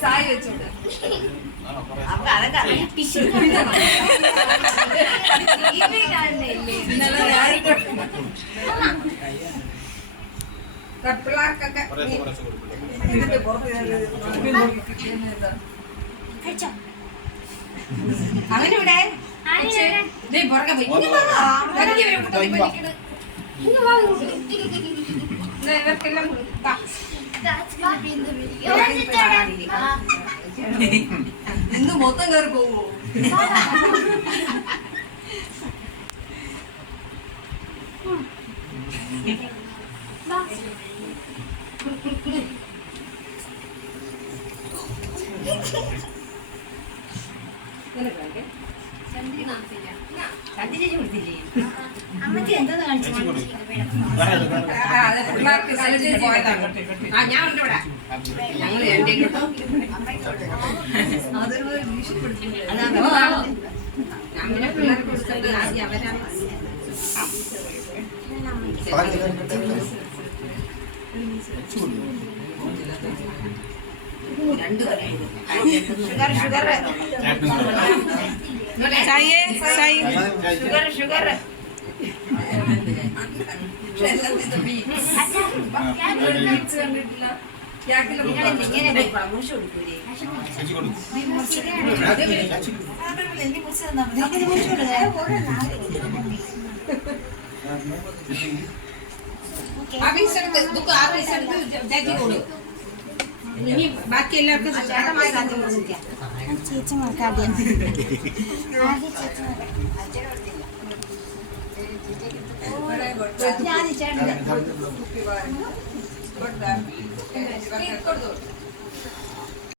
സാരി വെച്ചോണ്ട് പിള്ളേർക്കൊക്കെ അവനിവിടെ ഇവർക്കെല്ലാം ഇന്ന് മൊത്തം കയറി പോവോ? അമ്മക്ക് എന്താ കാണിച്ചു ഞാൻ ഉണ്ട് ഇവിടെ. ഞങ്ങൾ അതൊരു ഞങ്ങളെ പിള്ളേർക്ക് കൊടുത്തിട്ട് അവരാണ് ഷുഗർ ഷുഗർ ഷുഗർ ഷുഗർ ഇനി ബാക്കി എല്ലാവർക്കും ചേച്ചിമാർക്ക് ആദ്യം ഞാൻ